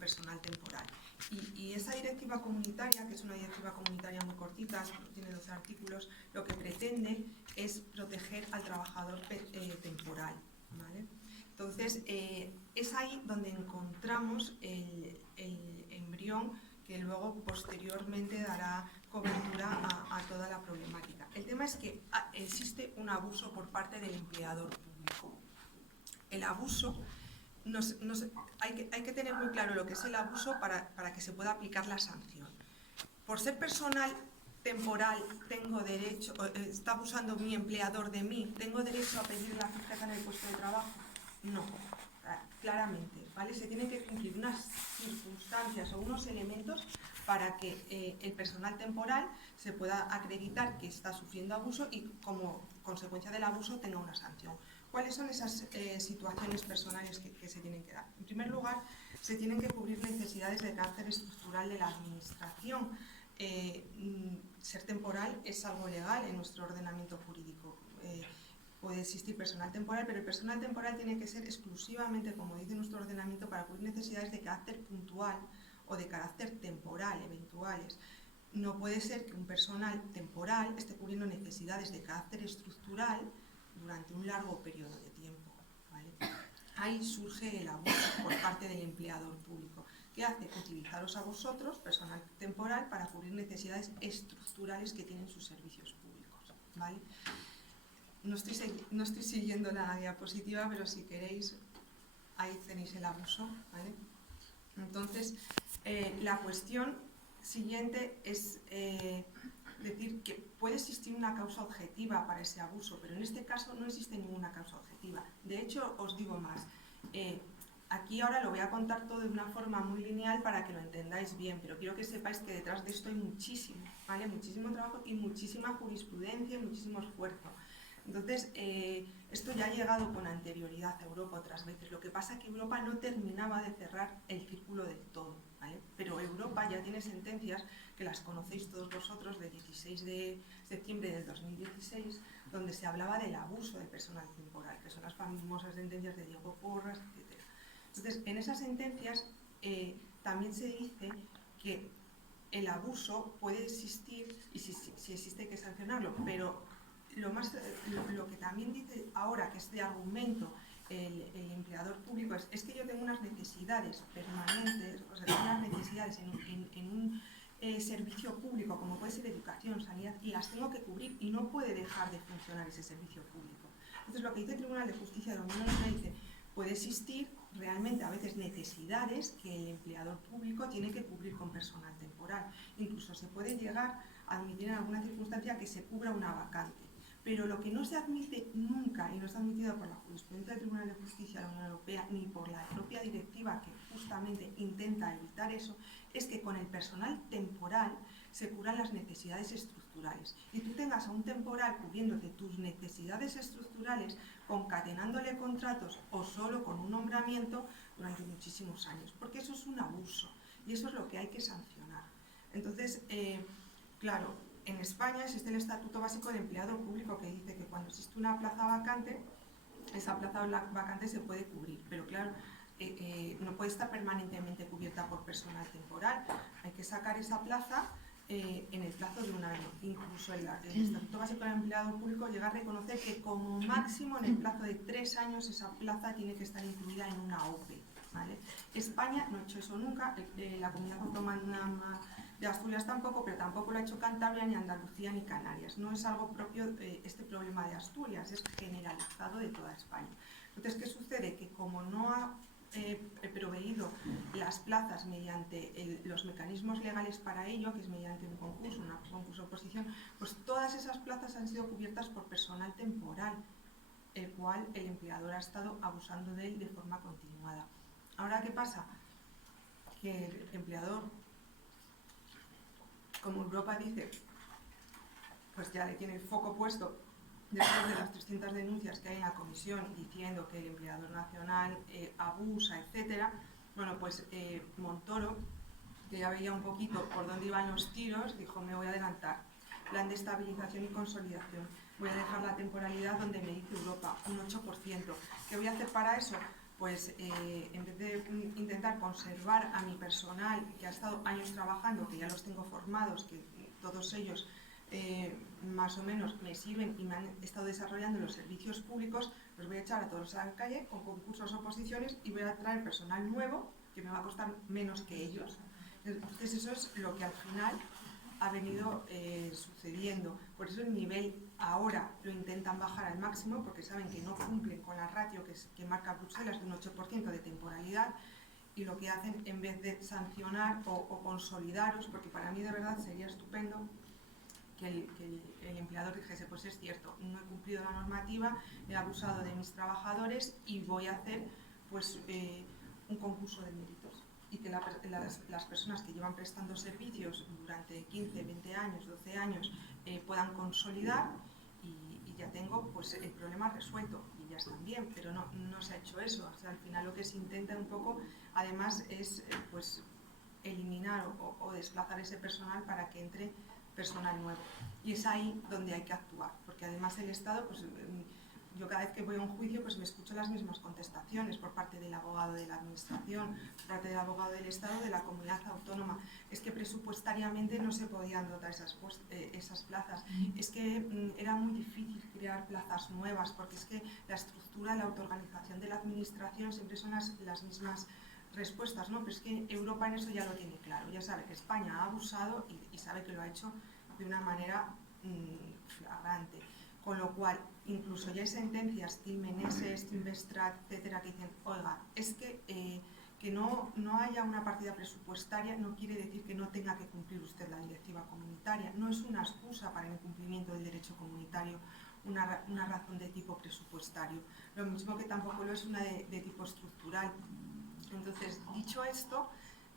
personal temporal. Y esa directiva comunitaria, que es una directiva comunitaria muy cortita, tiene 12 artículos, lo que pretende es proteger al trabajador temporal, ¿vale? Entonces, es ahí donde encontramos el embrión que luego posteriormente dará cobertura a toda la problemática. El tema es que existe un abuso por parte del empleador público. El abuso, hay que tener muy claro lo que es el abuso para que se pueda aplicar la sanción. Por ser personal temporal, tengo derecho, está abusando mi empleador de mí, ¿tengo derecho a pedir la fijeza en el puesto de trabajo? No, claramente, ¿vale? Se tienen que cumplir unas circunstancias o unos elementos para que el personal temporal se pueda acreditar que está sufriendo abuso y como consecuencia del abuso tenga una sanción. ¿Cuáles son esas situaciones personales que se tienen que dar? En primer lugar, se tienen que cubrir necesidades de carácter estructural de la administración. Ser temporal es algo legal en nuestro ordenamiento jurídico. Puede existir personal temporal, pero el personal temporal tiene que ser exclusivamente, como dice nuestro ordenamiento, para cubrir necesidades de carácter puntual o de carácter temporal, eventuales. No puede ser que un personal temporal esté cubriendo necesidades de carácter estructural durante un largo periodo de tiempo, ¿vale? Ahí surge el abuso por parte del empleador público. ¿Qué hace? Utilizaros a vosotros, personal temporal, para cubrir necesidades estructurales que tienen sus servicios públicos, ¿vale? No estoy siguiendo la diapositiva, pero si queréis, ahí tenéis el abuso, ¿vale? Entonces, la cuestión siguiente es decir que puede existir una causa objetiva para ese abuso, pero en este caso no existe ninguna causa objetiva. De hecho, os digo más, aquí ahora lo voy a contar todo de una forma muy lineal para que lo entendáis bien, pero quiero que sepáis que detrás de esto hay muchísimo, ¿vale? Muchísimo trabajo y muchísima jurisprudencia y muchísimo esfuerzo. Entonces, esto ya ha llegado con anterioridad a Europa otras veces. Lo que pasa es que Europa no terminaba de cerrar el círculo del todo, ¿vale? Pero Europa ya tiene sentencias, que las conocéis todos vosotros, de 16 de septiembre del 2016, donde se hablaba del abuso del personal temporal, que son las famosas sentencias de Diego Porras, etc. Entonces, en esas sentencias también se dice que el abuso puede existir y si existe hay que sancionarlo, pero lo que también dice ahora, que es de argumento el empleador público, es que yo tengo unas necesidades permanentes, o sea, tengo unas necesidades en un servicio público, como puede ser educación, sanidad, y las tengo que cubrir y no puede dejar de funcionar ese servicio público. Entonces, lo que dice el Tribunal de Justicia de la Unión Europea dice, puede existir realmente a veces necesidades que el empleador público tiene que cubrir con personal temporal. Incluso se puede llegar a admitir en alguna circunstancia que se cubra una vacante. Pero lo que no se admite nunca, y no está admitido por la jurisprudencia del Tribunal de Justicia de la Unión Europea, ni por la propia directiva que justamente intenta evitar eso, es que con el personal temporal se cubran las necesidades estructurales. Y tú tengas a un temporal cubriéndote tus necesidades estructurales, concatenándole contratos o solo con un nombramiento durante muchísimos años, porque eso es un abuso y eso es lo que hay que sancionar. Entonces, claro, en España existe el Estatuto Básico del Empleado Público que dice que cuando existe una plaza vacante, esa plaza vacante se puede cubrir, pero claro, no puede estar permanentemente cubierta por personal temporal. Hay que sacar esa plaza en el plazo de un año. Incluso el Estatuto Básico del Empleado Público llega a reconocer que como máximo en el plazo de 3 años esa plaza tiene que estar incluida en una OPE, ¿vale? España no ha hecho eso nunca, la comunidad autónoma de Asturias tampoco, pero tampoco lo ha hecho Cantabria, ni Andalucía, ni Canarias. No es algo propio este problema de Asturias, es generalizado de toda España. Entonces, ¿qué sucede? Que como no ha proveído las plazas mediante los mecanismos legales para ello, que es mediante un concurso oposición, pues todas esas plazas han sido cubiertas por personal temporal, el cual el empleador ha estado abusando de él de forma continuada. Ahora, ¿qué pasa? Que el empleador, como Europa dice, pues ya le tiene el foco puesto después de las 300 denuncias que hay en la comisión diciendo que el empleador nacional abusa, etcétera. Bueno, pues Montoro, que ya veía un poquito por dónde iban los tiros, dijo, me voy a adelantar. Plan de estabilización y consolidación. Voy a dejar la temporalidad donde me dice Europa, un 8%. ¿Qué voy a hacer para eso? pues en vez de intentar conservar a mi personal que ha estado años trabajando, que ya los tengo formados, que todos ellos más o menos me sirven y me han estado desarrollando los servicios públicos, los voy a echar a todos a la calle con concursos o oposiciones y voy a traer personal nuevo que me va a costar menos que ellos. Entonces eso es lo que al final ha venido sucediendo. Por eso el nivel ahora lo intentan bajar al máximo, porque saben que no cumplen con la ratio que marca Bruselas de un 8% de temporalidad, y lo que hacen, en vez de sancionar o consolidaros, porque para mí de verdad sería estupendo que el empleador dijese, pues es cierto, no he cumplido la normativa, he abusado de mis trabajadores y voy a hacer pues un concurso de méritos, y que las personas que llevan prestando servicios durante 15, 20 años, 12 años puedan consolidar y ya tengo pues el problema resuelto y ya están bien, pero no se ha hecho eso. O sea, al final lo que se intenta un poco además es pues eliminar o desplazar ese personal para que entre personal nuevo, y es ahí donde hay que actuar, porque además el Estado, pues yo cada vez que voy a un juicio pues me escucho las mismas contestaciones por parte del abogado de la administración, por parte del abogado del Estado, de la comunidad autónoma. Es que presupuestariamente no se podían dotar esas plazas, es que era muy difícil crear plazas nuevas, porque es que la estructura, la autoorganización de la administración siempre son las mismas respuestas, ¿no? Pero es que Europa en eso ya lo tiene claro, ya sabe que España ha abusado y sabe que lo ha hecho de una manera flagrante, con lo cual incluso ya hay sentencias, Tim Meneses, Tim Bestrat, etcétera, que dicen, oiga, es que no haya una partida presupuestaria no quiere decir que no tenga que cumplir usted la directiva comunitaria, no es una excusa para el incumplimiento del derecho comunitario una razón de tipo presupuestario, lo mismo que tampoco lo es una de tipo estructural. Entonces, dicho esto,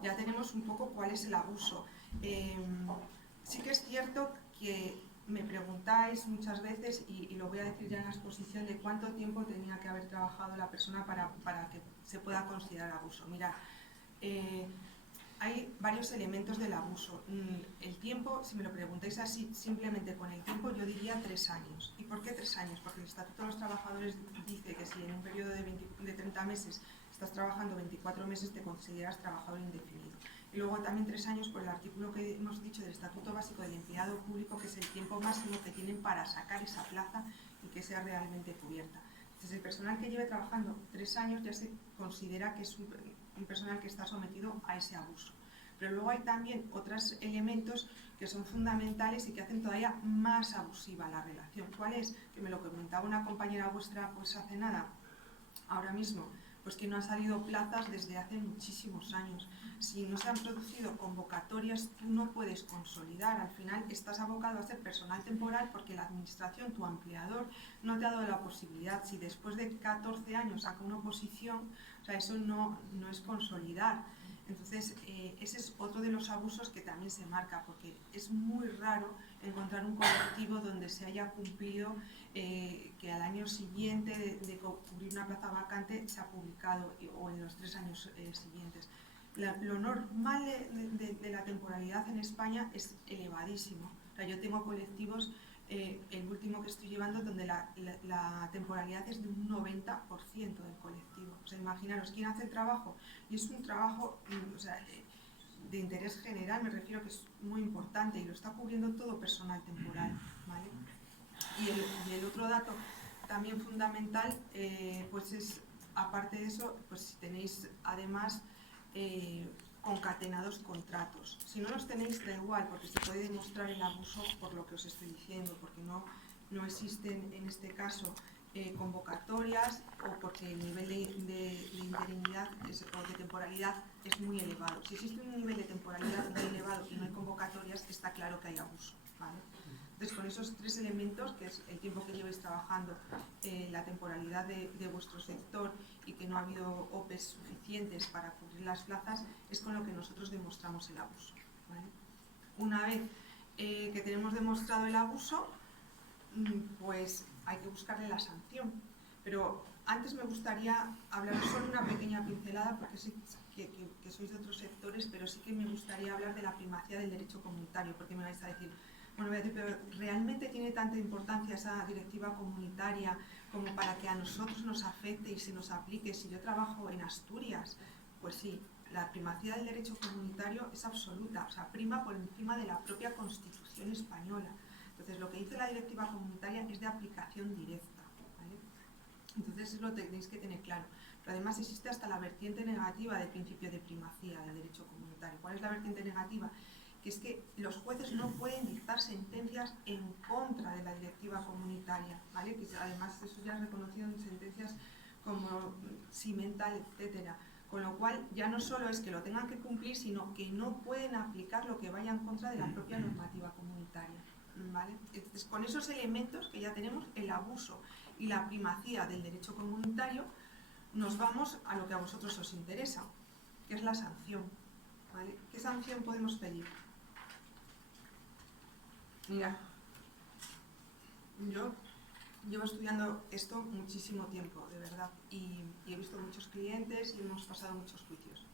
ya tenemos un poco cuál es el abuso. Sí que es cierto que me preguntáis muchas veces, y lo voy a decir ya en la exposición, de cuánto tiempo tenía que haber trabajado la persona para que se pueda considerar abuso. Mirad, hay varios elementos del abuso. El tiempo, si me lo preguntáis así, simplemente con el tiempo, yo diría 3 años. ¿Y por qué 3 años? Porque el Estatuto de los Trabajadores dice que si en un periodo de 30 meses estás trabajando 24 meses, te consideras trabajador indefinido. Y luego también 3 años por el artículo que hemos dicho del Estatuto Básico del Empleado Público, que es el tiempo máximo que tienen para sacar esa plaza y que sea realmente cubierta. Entonces, el personal que lleve trabajando 3 años ya se considera que es un personal que está sometido a ese abuso. Pero luego hay también otros elementos que son fundamentales y que hacen todavía más abusiva la relación. ¿Cuál es? Que me lo comentaba una compañera vuestra pues hace nada, ahora mismo, pues que no han salido plazas desde hace muchísimos años. Si no se han producido convocatorias, tú no puedes consolidar. Al final estás abocado a ser personal temporal porque la administración, tu empleador, no te ha dado la posibilidad. Si después de 14 años saca una oposición, o sea, eso no es consolidar. Entonces, ese es otro de los abusos que también se marca, porque es muy raro encontrar un colectivo donde se haya cumplido que al año siguiente de cubrir una plaza vacante se ha publicado, o en los 3 años siguientes. Lo normal de la temporalidad en España es elevadísimo. O sea, yo tengo colectivos, el último que estoy llevando, donde la temporalidad es de un 90% del colectivo. O sea, imaginaros quién hace el trabajo, y es un trabajo o sea, de interés general, me refiero que es muy importante y lo está cubriendo todo personal temporal, ¿vale? Y el otro dato también fundamental, pues es, aparte de eso, pues si tenéis además concatenados contratos. Si no los tenéis, da igual, porque se puede demostrar el abuso por lo que os estoy diciendo, porque no existen en este caso convocatorias, o porque el nivel de interinidad o de temporalidad es muy elevado. Si existe un nivel de temporalidad muy elevado y no hay convocatorias, está claro que hay abuso, ¿vale? Entonces, con esos 3 elementos, que es el tiempo que lleváis trabajando, la temporalidad de vuestro sector y que no ha habido OPEs suficientes para cubrir las plazas, es con lo que nosotros demostramos el abuso, ¿vale? Una vez que tenemos demostrado el abuso, pues hay que buscarle la sanción. Pero antes me gustaría hablar solo una pequeña pincelada, porque sí que sois de otros sectores, pero sí que me gustaría hablar de la primacía del derecho comunitario, porque me vais a decir, Bueno, Beatriz, pero ¿realmente tiene tanta importancia esa directiva comunitaria como para que a nosotros nos afecte y se nos aplique? Si yo trabajo en Asturias, pues sí, la primacía del derecho comunitario es absoluta, o sea, prima por encima de la propia Constitución española. Entonces, lo que dice la directiva comunitaria es de aplicación directa, ¿vale? Entonces, eso lo tenéis que tener claro. Pero además existe hasta la vertiente negativa del principio de primacía del derecho comunitario. ¿Cuál es la vertiente negativa? Que es que los jueces no pueden dictar sentencias en contra de la directiva comunitaria, ¿vale? Que además eso ya es reconocido en sentencias como Cimental, etcétera. Con lo cual ya no solo es que lo tengan que cumplir, sino que no pueden aplicar lo que vaya en contra de la propia normativa comunitaria, ¿vale? Entonces, con esos elementos que ya tenemos, el abuso y la primacía del derecho comunitario, nos vamos a lo que a vosotros os interesa, que es la sanción, ¿vale? ¿Qué sanción podemos pedir? Mira, yo llevo estudiando esto muchísimo tiempo, de verdad, y he visto muchos clientes y hemos pasado muchos juicios.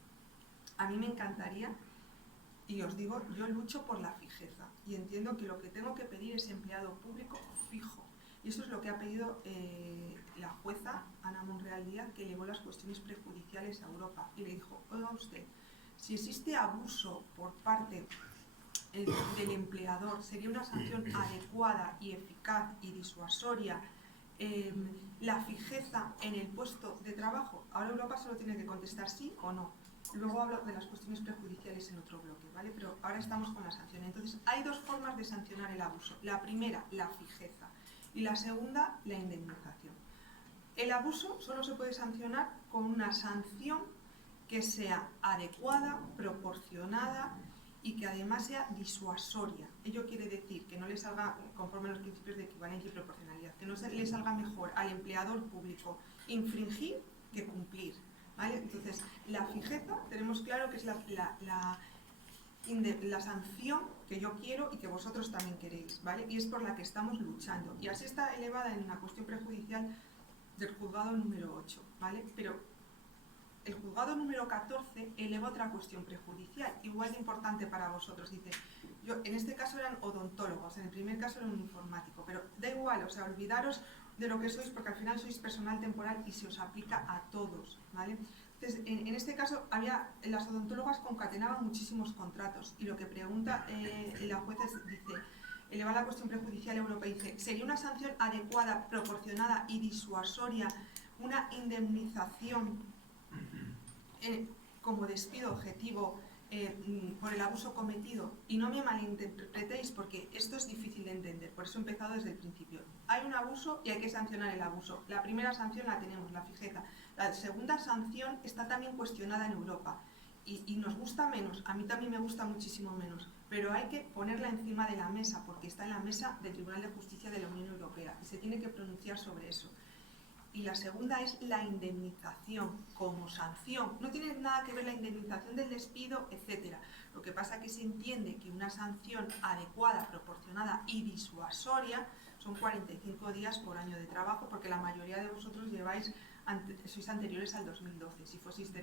A mí me encantaría, y os digo, yo lucho por la fijeza, y entiendo que lo que tengo que pedir es empleado público fijo. Y eso es lo que ha pedido la jueza Ana Monreal Díaz, que elevó las cuestiones prejudiciales a Europa, y le dijo, oiga usted, si existe abuso por parte del empleador, sería una sanción adecuada y eficaz y disuasoria la fijeza en el puesto de trabajo. Ahora Europa solo tiene que contestar sí o no. Luego hablo de las cuestiones prejudiciales en otro bloque, ¿vale? Pero ahora estamos con la sanción. Entonces, hay dos formas de sancionar el abuso. La primera, la fijeza, y la segunda, la indemnización. El abuso solo se puede sancionar con una sanción que sea adecuada, proporcionada y que además sea disuasoria. Ello quiere decir que no le salga, conforme a los principios de equivalencia y proporcionalidad, que no le salga mejor al empleador público infringir que cumplir, ¿vale? Entonces, la fijeza, tenemos claro que es la sanción que yo quiero y que vosotros también queréis, ¿vale? Y es por la que estamos luchando. Y así está elevada en la cuestión prejudicial del juzgado número 8, ¿vale? Pero el juzgado número 14 eleva otra cuestión prejudicial, igual de importante para vosotros. Dice, en este caso eran odontólogos, en el primer caso era un informático, pero da igual, o sea, olvidaros de lo que sois, porque al final sois personal temporal y se os aplica a todos, ¿vale? Entonces, en este caso, las odontólogas concatenaban muchísimos contratos, y lo que pregunta la jueza dice, eleva la cuestión prejudicial a Europa y dice, ¿sería una sanción adecuada, proporcionada y disuasoria una indemnización como despido objetivo por el abuso cometido? Y no me malinterpretéis, porque esto es difícil de entender, por eso he empezado desde el principio. Hay un abuso y hay que sancionar el abuso. La primera sanción la tenemos, la fijeza. La segunda sanción está también cuestionada en Europa y nos gusta menos, a mí también me gusta muchísimo menos, pero hay que ponerla encima de la mesa, porque está en la mesa del Tribunal de Justicia de la Unión Europea y se tiene que pronunciar sobre eso. Y la segunda es la indemnización como sanción. No tiene nada que ver la indemnización del despido, etcétera. Lo que pasa es que se entiende que una sanción adecuada, proporcionada y disuasoria son 45 días por año de trabajo, porque la mayoría de vosotros sois anteriores al 2012. Si fueseis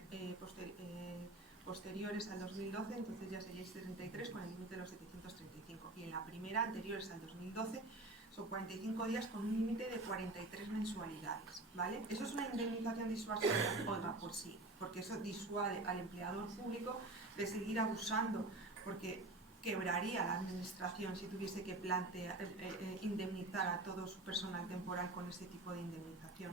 posteriores al 2012, entonces ya seríais 33 con el límite de los 735. Y en la primera, anteriores al 2012, son 45 días con un límite de 43 mensualidades, ¿vale? ¿Eso es una indemnización disuasoria? Oiga, pues sí, porque eso disuade al empleador público de seguir abusando, porque quebraría la administración si tuviese que indemnizar a todo su personal temporal con ese tipo de indemnización.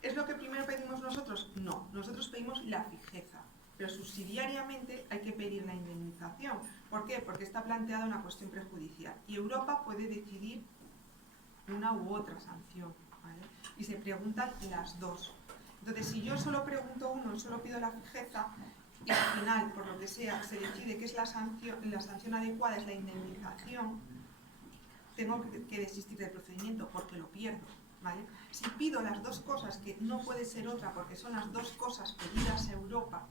¿Es lo que primero pedimos nosotros? No, nosotros pedimos la fijeza, pero subsidiariamente hay que pedir la indemnización. ¿Por qué? Porque está planteada una cuestión prejudicial y Europa puede decidir una u otra sanción, ¿vale? Y se preguntan las dos. Entonces, si yo solo pregunto uno y solo pido la fijeza, y al final, por lo que sea, se decide que es la sanción adecuada es la indemnización, tengo que desistir del procedimiento porque lo pierdo, ¿vale? Si pido las dos cosas, que no puede ser otra porque son las dos cosas pedidas a Europa,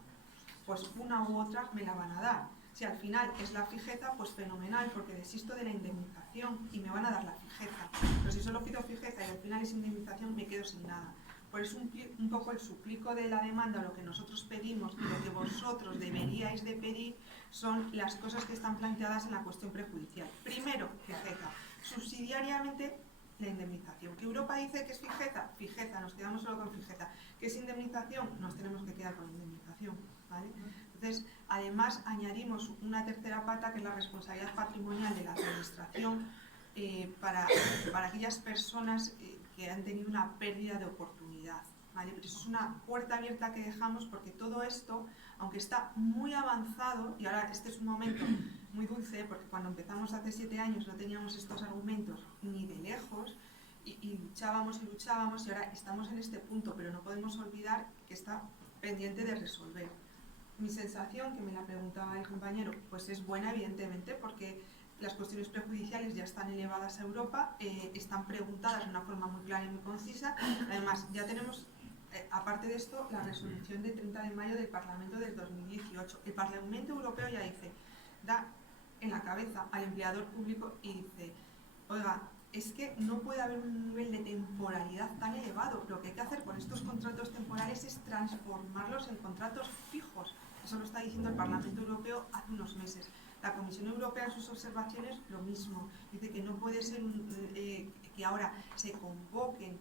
pues una u otra me la van a dar. Si al final es la fijeza, pues fenomenal, porque desisto de la indemnización y me van a dar la fijeza. Pero si solo pido fijeza y al final es indemnización, me quedo sin nada. Por eso un poco el suplico de la demanda, lo que nosotros pedimos y lo que vosotros deberíais de pedir son las cosas que están planteadas en la cuestión prejudicial. Primero, fijeza. Subsidiariamente, la indemnización. ¿Que Europa dice que es fijeza? Fijeza, nos quedamos solo con fijeza. ¿Que es indemnización? Nos tenemos que quedar con indemnización, ¿vale? Entonces, además, añadimos una tercera pata, que es la responsabilidad patrimonial de la administración para aquellas personas que han tenido una pérdida de oportunidad, ¿vale? Pero eso es una puerta abierta que dejamos, porque todo esto, aunque está muy avanzado, y ahora este es un momento muy dulce, porque cuando empezamos hace 7 años no teníamos estos argumentos ni de lejos, y luchábamos, y ahora estamos en este punto, pero no podemos olvidar que está pendiente de resolver. Mi sensación, que me la preguntaba el compañero, pues es buena, evidentemente, porque las cuestiones prejudiciales ya están elevadas a Europa, están preguntadas de una forma muy clara y muy concisa. Además, ya tenemos, aparte de esto, la resolución de 30 de mayo del Parlamento del 2018. El Parlamento Europeo ya dice, da en la cabeza al empleador público y dice, oiga, es que no puede haber un nivel de temporalidad tan elevado. Lo que hay que hacer con estos contratos temporales es transformarlos en contratos fijos. Eso lo está diciendo el Parlamento Europeo hace unos meses. La Comisión Europea en sus observaciones lo mismo. Dice que no puede ser que ahora se convoquen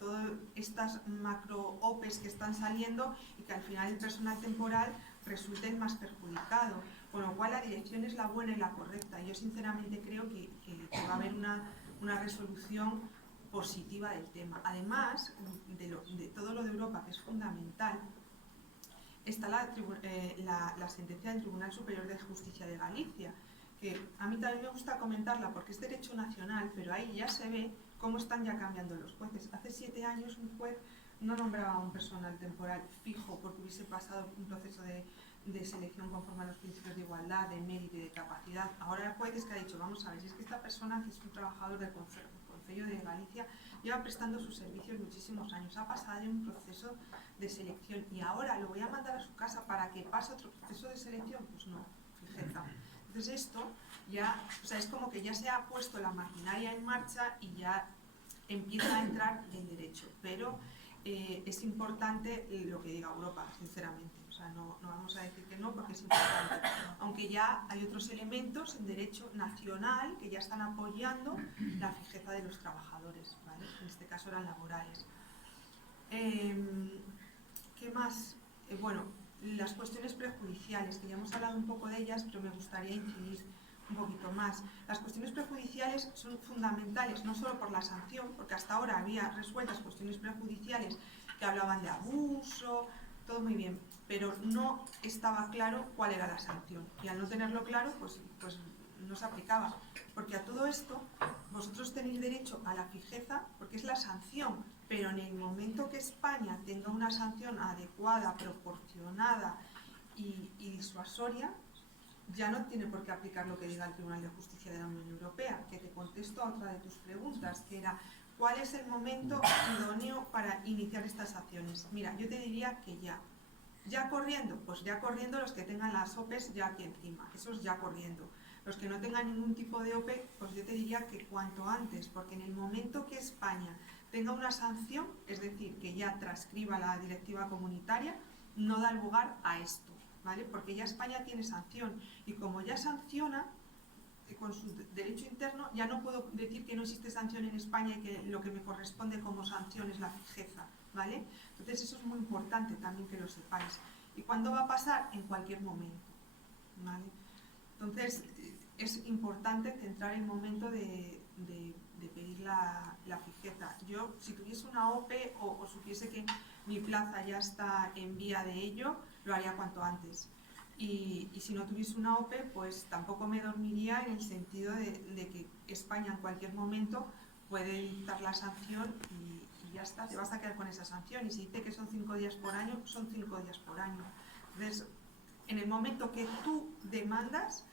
todas estas macro OPEs que están saliendo y que al final el personal temporal resulte el más perjudicado. Con lo cual la dirección es la buena y la correcta. Yo sinceramente creo que va a haber una resolución positiva del tema. Además de todo lo de Europa, que es fundamental, está la sentencia del Tribunal Superior de Justicia de Galicia, que a mí también me gusta comentarla porque es derecho nacional, pero ahí ya se ve cómo están ya cambiando los jueces. Hace 7 años un juez no nombraba a un personal temporal fijo porque hubiese pasado un proceso de selección conforme a los principios de igualdad, de mérito y de capacidad. Ahora el juez es que ha dicho, vamos a ver, si es que esta persona, que es un trabajador del Concello de Galicia, lleva prestando sus servicios muchísimos años, ha pasado en un proceso de selección y ahora lo voy a mandar a su casa para que pase otro proceso de selección, pues no, fijeza. Entonces esto ya, o sea, es como que ya se ha puesto la maquinaria en marcha y ya empieza a entrar el derecho, pero es importante lo que diga Europa, sinceramente. O sea, no vamos a decir que no, porque es importante. Aunque ya hay otros elementos en derecho nacional que ya están apoyando la fijeza de los trabajadores, ¿vale? En este caso eran laborales. ¿Qué más? Bueno, las cuestiones prejudiciales, que ya hemos hablado un poco de ellas, pero me gustaría incidir un poquito más. Las cuestiones prejudiciales son fundamentales, no solo por la sanción, porque hasta ahora había resueltas cuestiones prejudiciales que hablaban de abuso, todo muy bien, pero no estaba claro cuál era la sanción. Y al no tenerlo claro, pues no se aplicaba. Porque a todo esto, vosotros tenéis derecho a la fijeza, porque es la sanción, pero en el momento que España tenga una sanción adecuada, proporcionada y disuasoria, ya no tiene por qué aplicar lo que diga el Tribunal de Justicia de la Unión Europea. Que te contesto a otra de tus preguntas, que era ¿cuál es el momento idóneo para iniciar estas acciones? Mira, yo te diría que ya corriendo, pues ya corriendo los que tengan las OPEs ya aquí encima, esos ya corriendo. Los que no tengan ningún tipo de OPE, pues yo te diría que cuanto antes, porque en el momento que España tenga una sanción, es decir, que ya transcriba la directiva comunitaria, no da lugar a esto, ¿vale? Porque ya España tiene sanción y como ya sanciona con su derecho interno, ya no puedo decir que no existe sanción en España y que lo que me corresponde como sanción es la fijeza, ¿vale? Entonces eso es muy importante también que lo sepáis. ¿Y cuándo va a pasar? En cualquier momento, ¿vale? Entonces es importante centrar el momento de pedir la fijeza. Yo, si tuviese una OPE o supiese que mi plaza ya está en vía de ello, lo haría cuanto antes. Y si no tuviese una OPE, pues tampoco me dormiría en el sentido de que España en cualquier momento puede dictar la sanción y ya está, te vas a quedar con esa sanción. Y si dice que son 5 días por año, son 5 días por año. Entonces, en el momento que tú demandas,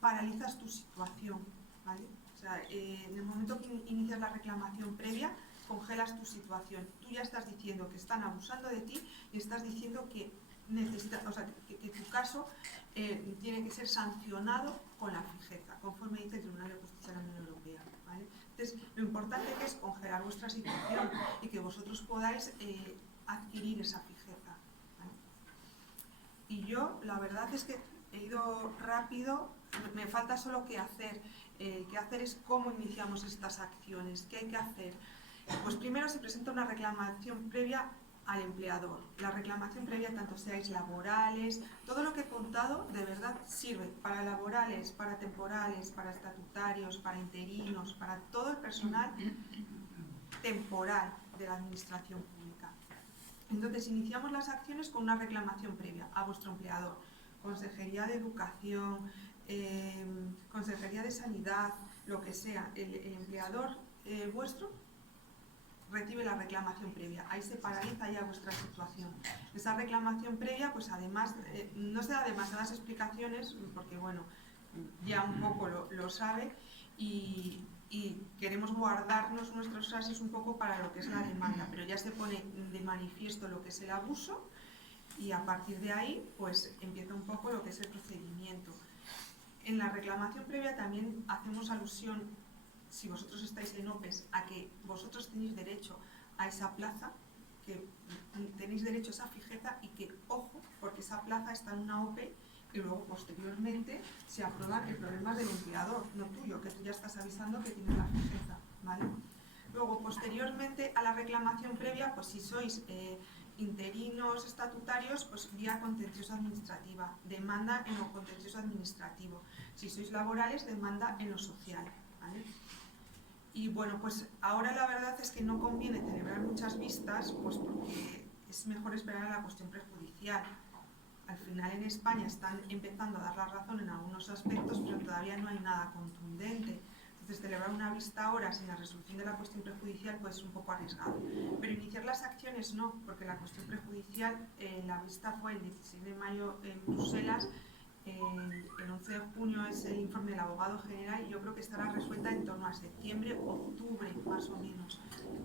paralizas tu situación, ¿vale? O sea, en el momento que inicias la reclamación previa, congelas tu situación. Tú ya estás diciendo que están abusando de ti y estás diciendo que necesitas, o sea, que tu caso tiene que ser sancionado con la fijeza, conforme dice el Tribunal de Justicia de la Unión Europea, ¿vale? Entonces, lo importante que es congelar vuestra situación y que vosotros podáis adquirir esa fijeza, ¿vale? Y yo, la verdad es que he ido rápido, me falta solo qué hacer. Qué hacer es cómo iniciamos estas acciones, qué hay que hacer. Pues primero se presenta una reclamación previa al empleador. La reclamación previa, tanto seáis laborales, todo lo que he contado de verdad sirve para laborales, para temporales, para estatutarios, para interinos, para todo el personal temporal de la administración pública. Entonces iniciamos las acciones con una reclamación previa a vuestro empleador. Consejería de Educación, Consejería de Sanidad, lo que sea, el empleador vuestro recibe la reclamación previa. Ahí se paraliza ya vuestra situación. Esa reclamación previa, pues además, no se da demasiadas explicaciones, porque bueno, ya un poco lo sabe, y queremos guardarnos nuestros frases un poco para lo que es la demanda, pero ya se pone de manifiesto lo que es el abuso, y a partir de ahí, pues empieza un poco lo que es el procedimiento. En la reclamación previa también hacemos alusión, si vosotros estáis en OPEs, a que vosotros tenéis derecho a esa plaza, que tenéis derecho a esa fijeza y que, ojo, porque esa plaza está en una OPE y luego posteriormente se aprueban el problema del empleador, no tuyo, que tú ya estás avisando que tienes la fijeza, ¿vale? Luego, posteriormente a la reclamación previa, pues si sois interinos estatutarios, pues vía contencioso administrativa, demanda en lo contencioso administrativo. Si sois laborales, demanda en lo social, ¿vale? Y bueno, pues ahora la verdad es que no conviene celebrar muchas vistas, pues porque es mejor esperar a la cuestión prejudicial. Al final en España están empezando a dar la razón en algunos aspectos, pero todavía no hay nada contundente. Entonces, celebrar una vista ahora sin la resolución de la cuestión prejudicial pues es un poco arriesgado. Pero iniciar las acciones no, porque la cuestión prejudicial, la vista fue el 16 de mayo en Bruselas, el 11 de junio es el informe del abogado general y yo creo que estará resuelta en torno a septiembre, octubre, más o menos,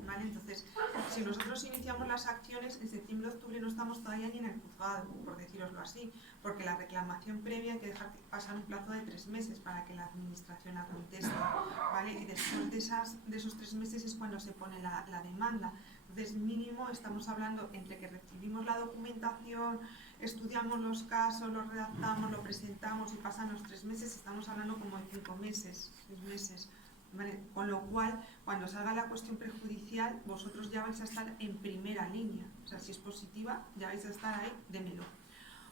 ¿vale? Entonces, si nosotros iniciamos las acciones, en septiembre, octubre no estamos todavía ni en el juzgado, por deciroslo así, porque la reclamación previa hay que dejar pasar un plazo de 3 meses para que la administración la conteste, ¿vale? Y después de esos 3 meses es cuando se pone la demanda. Entonces, mínimo, estamos hablando entre que recibimos la documentación, estudiamos los casos, los redactamos, lo presentamos y pasan los 3 meses, estamos hablando como de 5 meses, 6 meses, ¿vale? Con lo cual, cuando salga la cuestión prejudicial, vosotros ya vais a estar en primera línea. O sea, si es positiva, ya vais a estar ahí, démelo.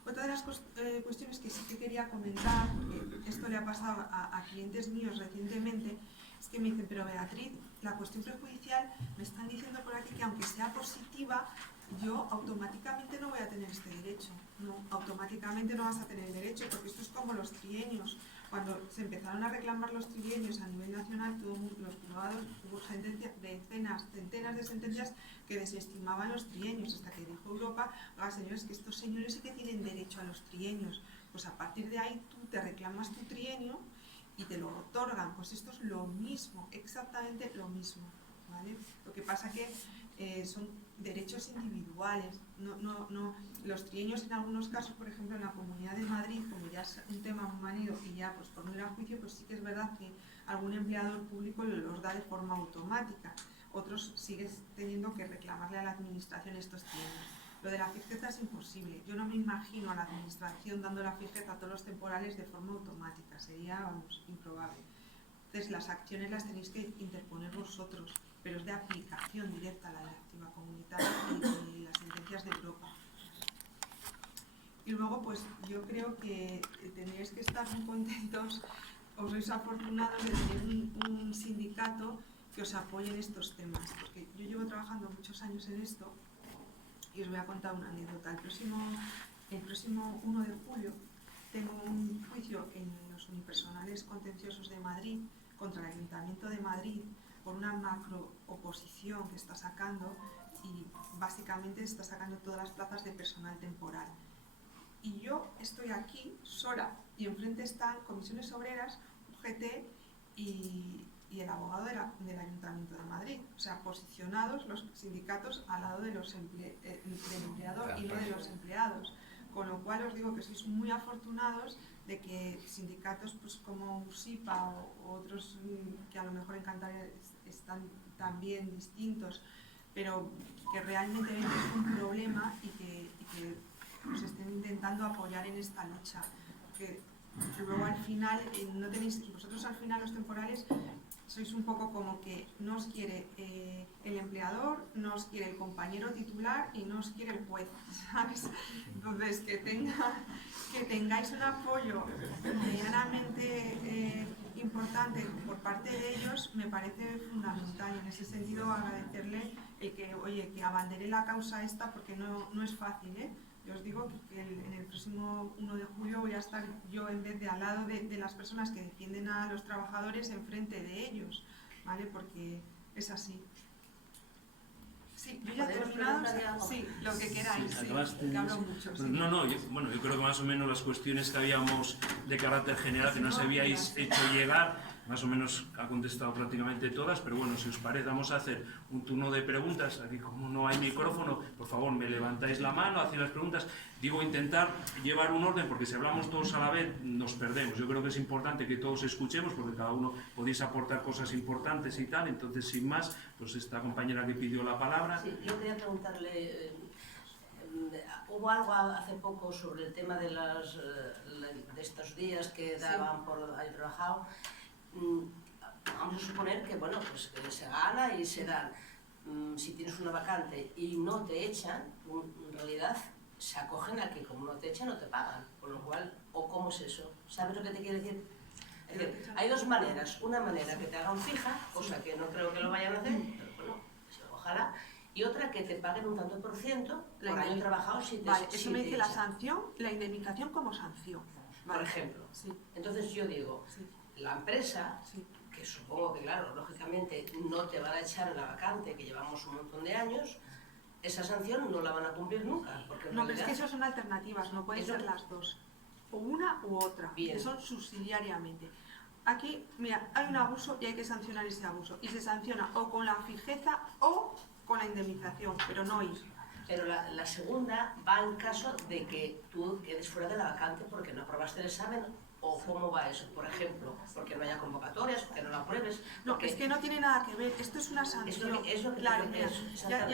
Otra de las cuestiones que sí que quería comentar, porque esto le ha pasado a clientes míos recientemente, es que me dicen, pero Beatriz, la cuestión prejudicial, me están diciendo por aquí que aunque sea positiva, yo automáticamente no voy a tener este derecho. No, automáticamente no vas a tener el derecho, porque esto es como los trienios. Cuando se empezaron a reclamar los trienios a nivel nacional, todos los juzgados, hubo centenas de sentencias que desestimaban los trienios, hasta que dijo Europa, oiga, señores, que estos señores sí que tienen derecho a los trienios. Pues a partir de ahí tú te reclamas tu trienio y te lo otorgan. Pues esto es lo mismo, exactamente lo mismo, ¿vale? Lo que pasa que son derechos individuales, no, los trienios en algunos casos, por ejemplo en la Comunidad de Madrid, como ya es un tema muy manido y ya pues por no ir a juicio, pues sí que es verdad que algún empleador público los da de forma automática, otros sigues teniendo que reclamarle a la administración estos trienios. Lo de la fijeza es imposible, yo no me imagino a la administración dando la fijeza a todos los temporales de forma automática, sería, vamos, improbable. Entonces las acciones las tenéis que interponer vosotros, pero es de aplicación directa a la directiva comunitaria y las sentencias de Europa. Y luego, pues yo creo que tendréis que estar muy contentos, os sois afortunados de tener un sindicato que os apoye en estos temas, porque yo llevo trabajando muchos años en esto y os voy a contar una anécdota. El próximo 1 de julio tengo un juicio en los unipersonales contenciosos de Madrid contra el Ayuntamiento de Madrid por una macro oposición que está sacando y básicamente está sacando todas las plazas de personal temporal. Y yo estoy aquí sola y enfrente están Comisiones Obreras, UGT y el abogado del Ayuntamiento de Madrid. O sea, posicionados los sindicatos al lado de del empleador y no de los empleados. Con lo cual os digo que sois muy afortunados de que sindicatos pues como USIPA o otros que a lo mejor en Cantabria están también distintos, pero que realmente ven que es un problema y que pues estén intentando apoyar en esta lucha. Porque luego al final, vosotros al final los temporales sois un poco como que no os quiere el empleador, no os quiere el compañero titular y no os quiere el juez, ¿sabes? Entonces, que tengáis un apoyo medianamente importante por parte de ellos me parece fundamental, y en ese sentido agradecerle el que, oye, que abandere la causa esta, porque no es fácil, ¿eh? Yo os digo que en el próximo 1 de julio voy a estar yo, en vez de al lado de las personas que defienden a los trabajadores, enfrente de ellos, ¿vale? Porque es así. Sí, yo ya he terminado. Sí, lo que queráis. Sí, que hablo mucho. Sí. No, yo creo que más o menos las cuestiones que habíamos de carácter general que nos habíais hecho llegar, más o menos ha contestado prácticamente todas, pero bueno, si os parece, vamos a hacer un turno de preguntas. Aquí, como no hay micrófono, por favor, me levantáis la mano, hacéis las preguntas. Digo, intentar llevar un orden, porque si hablamos todos a la vez, nos perdemos. Yo creo que es importante que todos escuchemos, porque cada uno podéis aportar cosas importantes y tal. Entonces, sin más, pues esta compañera que pidió la palabra. Sí, yo quería preguntarle, hubo algo hace poco sobre el tema de estos días que daban por haber trabajado. Vamos a suponer que, bueno, pues que se gana y se dan. Si tienes una vacante y no te echan, en realidad se acogen a que como no te echan no te pagan, con lo cual, ¿o cómo es eso? ¿Sabes lo que te quiero decir? Es decir, hay dos maneras, una manera que te hagan fija, cosa que no creo que lo vayan a hacer, pero bueno, ojalá, y otra que te paguen un tanto por ciento por año trabajado si te Vale, eso si me te dice la echan. sanción, la indemnización como sanción. Vale. Por ejemplo. Sí. Entonces yo digo, Sí. la empresa, Sí. que supongo que, claro, lógicamente no te van a echar en la vacante, que llevamos un montón de años, esa sanción no la van a cumplir nunca. Porque en No, pero es realidad, que eso son alternativas, no pueden ser las dos. O una u otra, Bien. que son subsidiariamente. Aquí, mira, hay un abuso y hay que sancionar ese abuso. Y se sanciona o con la fijeza o con la indemnización, pero no ir. Pero la segunda va en caso de que tú quedes fuera de la vacante porque no aprobaste el examen, o cómo va eso, por ejemplo, porque no haya convocatorias, porque no la apruebes. No, es que no tiene nada que ver, esto es una sanción. Es lo que claro, te mira,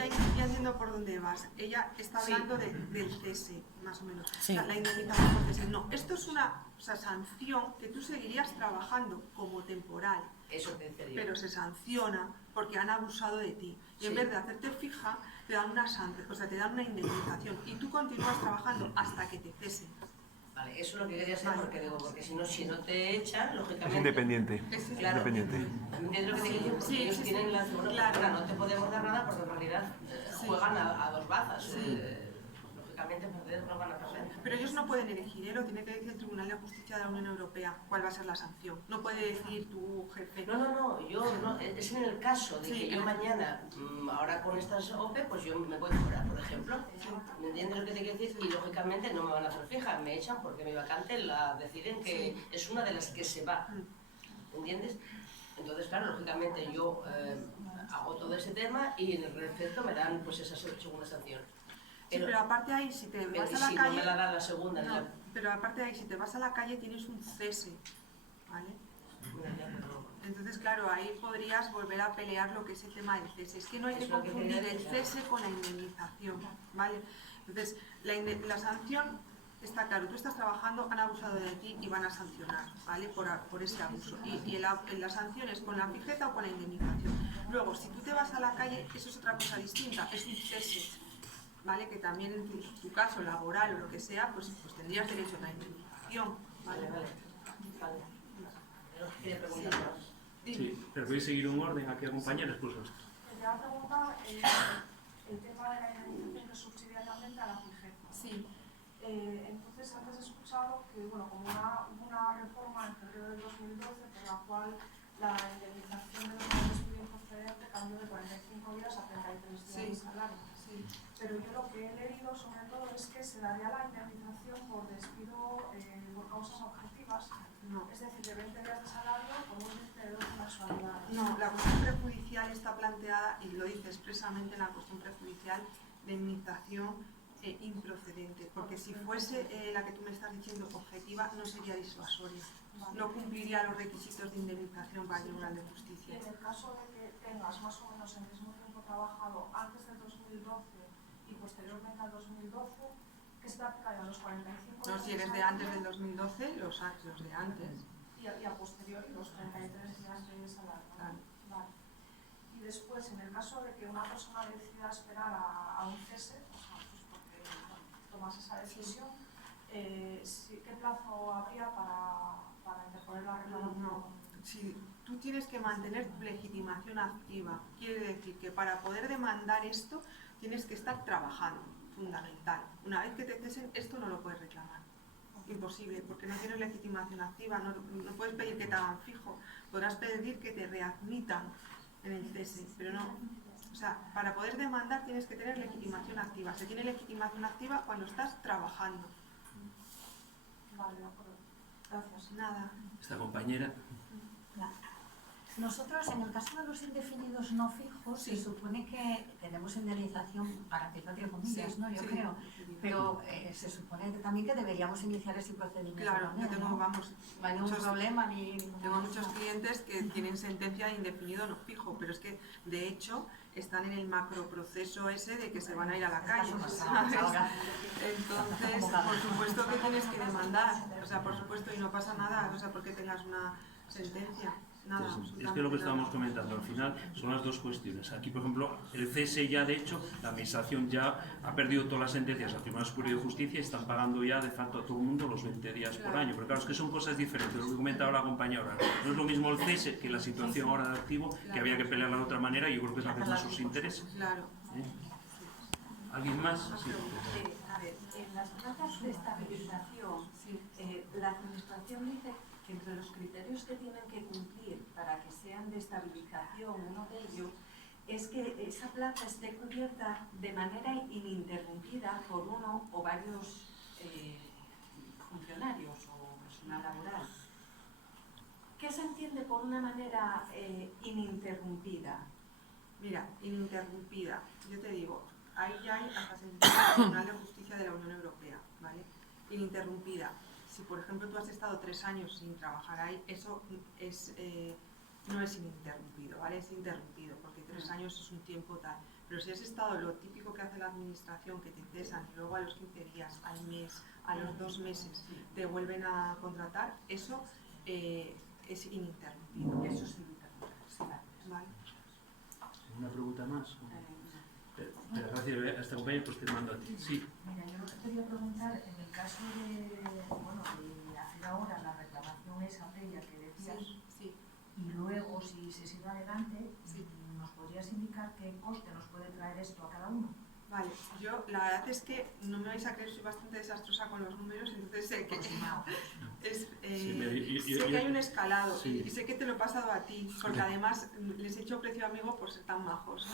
ya entiendo por dónde vas. Ella está hablando del cese, más o menos. Sí. O sea, la indemnización por cese. No, esto es una sanción que tú seguirías trabajando como temporal. Eso te decía. Pero se sanciona porque han abusado de ti. Y en vez de hacerte fija, te dan una sanción, o sea, te dan una indemnización. Y tú continúas trabajando hasta que te cesen. Vale, eso es lo que quería saber, porque digo, porque si no te echan, lógicamente... Es independiente. Claro, Independiente. ¿entiendes lo que te quiero decir? Porque Sí, ellos sí, tienen sí. la... Bueno, Claro. perdona, no te podemos dar nada porque en realidad juegan a dos bazas. Sí. Lógicamente perder no van a perder. Pero ellos no pueden elegir, lo tiene que decir el Tribunal de Justicia de la Unión Europea cuál va a ser la sanción. No puede decir tu jefe. No, yo no, es en el caso de que yo mañana, ahora con estas OPE, pues yo me voy fuera, por ejemplo. ¿Me entiendes lo que te quiero decir? Y lógicamente no me van a hacer fija, me echan porque mi vacante la deciden que es una de las que se va. ¿Entiendes? Entonces, claro, lógicamente yo hago todo ese tema y en el efecto me dan pues esa segunda sanción. Sí, pero aparte ahí, si te vas a la si calle... no me la dan la segunda, No, pero aparte de ahí, si te vas a la calle tienes un cese, ¿vale? Entonces, claro, ahí podrías volver a pelear lo que es el tema del cese. Es que no hay que confundir el cese con la indemnización, ¿vale? Entonces, la sanción está claro, tú estás trabajando, han abusado de ti y van a sancionar, ¿vale? Por ese abuso. Y la sanción es con la fijeza o con la indemnización. Luego, si tú te vas a la calle, eso es otra cosa distinta, es un cese, ¿vale? Que también en tu caso laboral o lo que sea, pues tendrías derecho a la indemnización, ¿vale? Vale. Quería preguntar más. Sí, pero podéis seguir un orden aquí a compañeros, pues esto. Te voy a preguntar el tema de la indemnización que subsidiariamente a la fijeza. Sí. Entonces, antes he escuchado que, bueno, como hubo una reforma en febrero del 2012 por la cual la indemnización de los años de procedente cambió de 45 días a 33 días de salario. Sí. Pero yo lo que he leído sobre todo es que se daría la indemnización por despido por causas objetivas, No. es decir, de 20 días de salario por un límite de 12 mensualidades. No, la cuestión prejudicial está planteada, y lo dice expresamente en la cuestión prejudicial, de indemnización improcedente, porque si fuese la que tú me estás diciendo objetiva, no sería disuasoria. No cumpliría los requisitos de indemnización para el Tribunal de Y Justicia. en el caso de que tengas más o menos el mismo tiempo trabajado antes del 2012 y posteriormente al 2012, ¿qué se te aplicarían los 45 No, días? si eres de antes del 2012, los de antes. Y a posteriori los 33 días de salario. Claro. Vale. Y después, en el caso de que una persona decida esperar a un cese, o sea, pues porque tomas esa decisión, ¿qué plazo habría para interponer la reclamación? No. Si tú tienes que mantener tu legitimación activa, quiere decir que para poder demandar esto tienes que estar trabajando, fundamental. Una vez que te cesen, esto no lo puedes reclamar. Imposible, porque no tienes legitimación activa, no puedes pedir que te hagan fijo, podrás pedir que te readmitan en el cese, pero no. O sea, para poder demandar tienes que tener legitimación activa. Se tiene legitimación activa cuando estás trabajando. Vale, de acuerdo. Gracias. Nada. Esta compañera. Nosotros, en el caso de los indefinidos no fijos, Sí. se supone que tenemos indemnización garantizada, entre comillas, Sí, ¿no? Yo sí. creo. Pero se supone que también que deberíamos iniciar ese procedimiento. Claro, yo también, tengo, ¿no? vamos, No hay ningún muchos- problema ni... tengo muchos clientes que tienen sentencia de indefinido no fijo, pero es que, de hecho, están en el macroproceso ese de que se van a ir a la calle, ¿sabes? Ahora, Entonces, por supuesto que tienes que demandar, o sea, por supuesto, y no pasa nada, o sea, porque tengas una sentencia, nada. Entonces, es que lo que estábamos comentando, al final son las dos cuestiones. Aquí, por ejemplo, el cese ya, de hecho, la administración ya ha perdido todas las sentencias al Tribunal Superior de Justicia y están pagando ya de facto a todo el mundo los 20 días por año. Pero claro, es que son cosas diferentes, lo que comentaba la compañera. No es lo mismo el cese que la situación ahora de activo, que había que pelearla de otra manera y yo creo que es la que más os interesa. Claro. ¿Eh? ¿Alguien más? Sí. A ver, en las plazas de estabilización, Sí. la Administración dice que entre los criterios que tienen que cumplir para que sean de estabilización, uno de ellos es que esa plaza esté cubierta de manera ininterrumpida por uno o varios funcionarios o personal laboral. ¿Qué se entiende por una manera ininterrumpida? Mira, ininterrumpida, yo te digo, ahí ya hay hasta sentencia del Tribunal de Justicia de la Unión Europea, ¿vale? Ininterrumpida. Si, por ejemplo, tú has estado 3 años sin trabajar ahí, eso es, no es ininterrumpido, ¿vale? Es interrumpido, porque 3 años es un tiempo tal. Pero si has estado lo típico que hace la administración, que te cesan y luego a los 15 días, al mes, a los 2 meses, te vuelven a contratar, eso es ininterrumpido. Eso es ininterrumpido. Sí, ¿vale? ¿Una pregunta más? Pero gracias a esta compañera, pues te mando a ti. Sí. Mira, yo lo que quería preguntar, en el caso de, bueno, de hacer ahora la reclamación esa previa que decías, Sí. y luego si se sigue adelante, Sí. ¿nos podrías indicar qué coste nos puede traer esto a cada uno? Vale, yo la verdad es que no me vais a creer, soy bastante desastrosa con los números, entonces sé que, sé que hay un escalado Sí. y sé que te lo he pasado a ti, porque además les he hecho precio amigo por ser tan majos.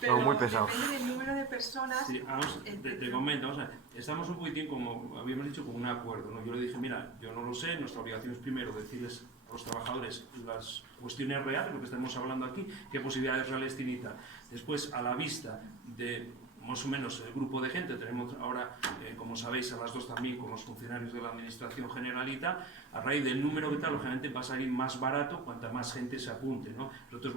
Pero Son muy pesados. depende del número de personas. Sí, vamos, te comento, vamos a ver, estamos un poquitín, como habíamos dicho, con un acuerdo, ¿no? Yo le dije, mira, yo no lo sé, nuestra obligación es primero decirles a los trabajadores las cuestiones reales, lo que estamos hablando aquí, qué posibilidades reales tiene y tal. Después, a la vista de más o menos el grupo de gente, tenemos ahora, como sabéis, a las 2 también con los funcionarios de la Administración General y tal, a raíz del número que tal, lógicamente va a salir más barato cuanta más gente se apunte, ¿no? Nosotros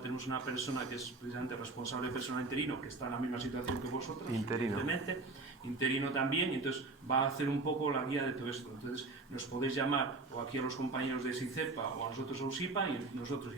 tenemos una persona que es precisamente responsable de personal interino, que está en la misma situación que vosotros, Interino. evidentemente, interino también, y entonces va a hacer un poco la guía de todo esto. Entonces nos podéis llamar o aquí a los compañeros de SICEPA o a nosotros a USIPA y nosotros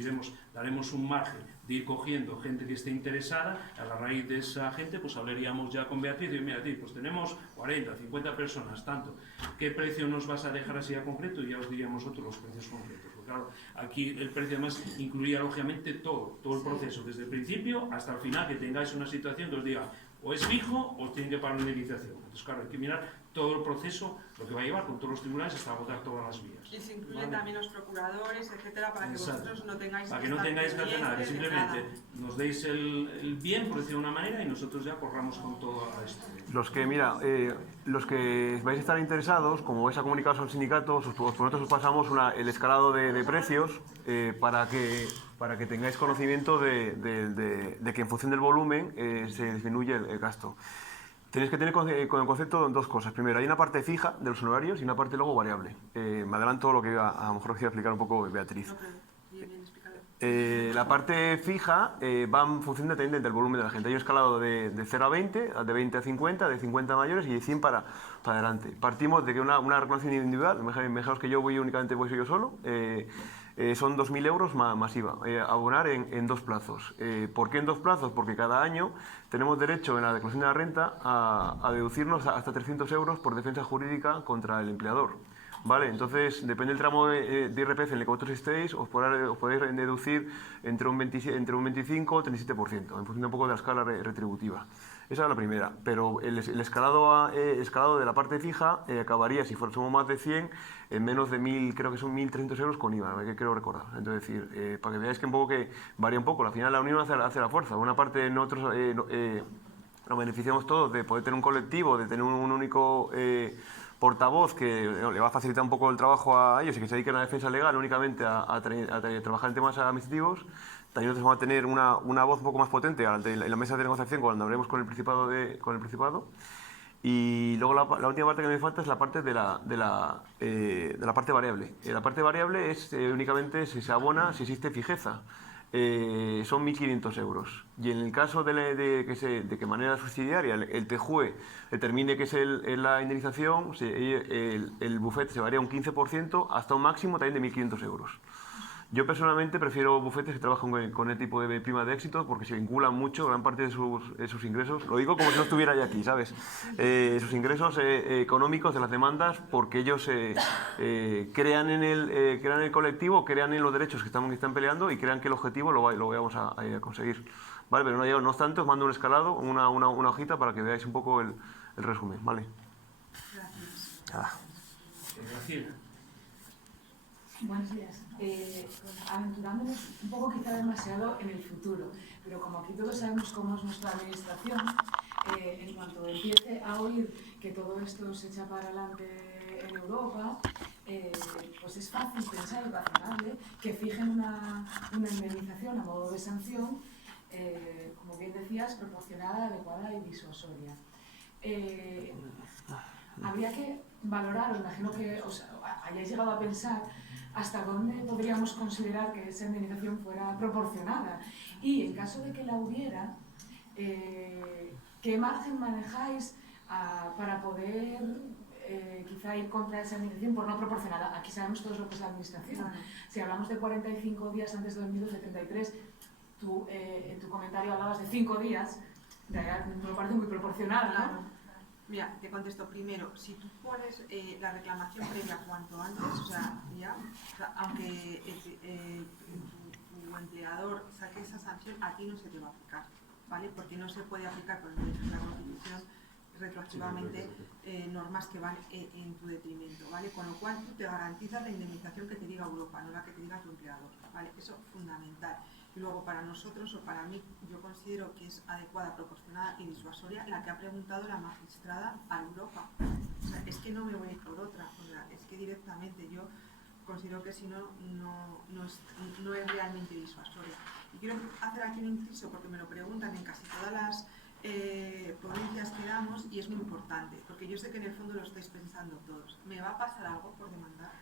daremos un margen de ir cogiendo gente que esté interesada. A la raíz de esa gente pues hablaríamos ya con Beatriz y mira, pues tenemos 40, 50 personas, tanto. ¿Qué precio nos vas a dejar así a concreto? Y ya os diríamos nosotros los precios concretos. Porque, claro, aquí el precio además incluiría lógicamente todo el proceso, desde el principio hasta el final, que tengáis una situación que os diga o es fijo o tienen que pagar una indemnización. Entonces, claro, hay que mirar todo el proceso, lo que va a llevar con todos los tribunales hasta agotar todas las vías. Y se incluyen ¿vale? también los procuradores, etcétera, para que Exacto. vosotros no tengáis Para que no estar tengáis que hacer nada, que pendientes de simplemente nos deis el bien, por decirlo de una manera, y nosotros ya corramos con todo esto. Los que, mira, los que vais a estar interesados, como vais a comunicaros al sindicato, nosotros os pasamos el escalado de precios para que tengáis conocimiento de que en función del volumen se disminuye el gasto. Tenéis que tener con el concepto dos cosas. Primero, hay una parte fija de los honorarios y una parte luego variable. Me adelanto lo que a lo mejor quiero explicar un poco Beatriz. No, pero bien, explícalo. La parte fija va en función del volumen de la gente. Hay un escalado de 0 a 20, de 20 a 50, de 50 a mayores y de 100 para adelante. Partimos de que una reclamación individual, imaginaos que yo voy yo solo, son 2.000 euros más IVA, abonar en 2 plazos. ¿Por qué en 2 plazos? Porque cada año tenemos derecho en la declaración de la renta a deducirnos hasta 300 euros por defensa jurídica contra el empleador. ¿Vale? Entonces, depende del tramo de IRPF en el que vosotros estéis, os podéis deducir entre un 25 o 37%, en función un poco de la escala retributiva. Esa es la primera, pero el escalado de la parte fija acabaría, si somos más de 100, en menos de 1.000, creo que son 1.300 euros con IVA, que creo recordar. Entonces, decir, para que veáis que varía un poco, al final la unión hace la fuerza. Una parte nosotros nos beneficiamos todos de poder tener un colectivo, de tener un único portavoz que le va a facilitar un poco el trabajo a ellos y que se dediquen a la defensa legal únicamente a trabajar en temas administrativos. También nosotros vamos a tener una voz un poco más potente en la mesa de negociación cuando hablemos con el Principado. Y luego la última parte que me falta es la parte de la parte variable. La parte variable es únicamente se abona si existe fijeza. Son 1.500 euros. Y en el caso de que manera subsidiaria el TJUE determine que es la indemnización, el bufete se varía un 15% hasta un máximo también de 1.500 euros. Yo personalmente prefiero bufetes que trabajan con el tipo de prima de éxito porque se vinculan mucho, gran parte de sus ingresos, lo digo como si no estuviera ya aquí, ¿sabes? Sus ingresos económicos de las demandas porque ellos crean en el colectivo, crean en los derechos que están peleando y crean que el objetivo lo vamos a conseguir. ¿Vale? Pero no obstante, os mando un escalado, una hojita para que veáis un poco el resumen, ¿vale? Gracias. Graciela. Buenos días. Aventurándonos un poco quizá demasiado en el futuro, pero como aquí todos sabemos cómo es nuestra administración, en cuanto empiece a oír que todo esto se echa para adelante en Europa, pues es fácil pensar y razonable que fijen una indemnización a modo de sanción, como bien decías, proporcionada, adecuada y disuasoria. Habría que valorar, imagino que os hayáis llegado a pensar, hasta dónde podríamos considerar que esa indemnización fuera proporcionada. Y en caso de que la hubiera, ¿qué margen manejáis para poder quizá ir contra esa indemnización por no proporcionada? Aquí sabemos todos lo que es la administración. Si hablamos de 45 días antes de 2073, tú en tu comentario hablabas de 5 días, me parece muy proporcionada, ¿no? Mira, te contesto primero, si tú pones la reclamación previa cuanto antes, aunque tu empleador saque esa sanción, a ti no se te va a aplicar, ¿vale? Porque no se puede aplicar por el derecho de la Constitución retroactivamente normas que van en tu detrimento, ¿vale? Con lo cual tú te garantizas la indemnización que te diga Europa, no la que te diga tu empleador, ¿vale? Eso es fundamental. Y luego para nosotros, o para mí, yo considero que es adecuada, proporcionada y disuasoria la que ha preguntado la magistrada a Europa. O sea, es que no me voy a ir por otra, o sea, es que directamente yo considero que si no es realmente disuasoria. Y quiero hacer aquí un inciso porque me lo preguntan en casi todas las ponencias que damos y es muy importante, porque yo sé que en el fondo lo estáis pensando todos. ¿Me va a pasar algo por demandar?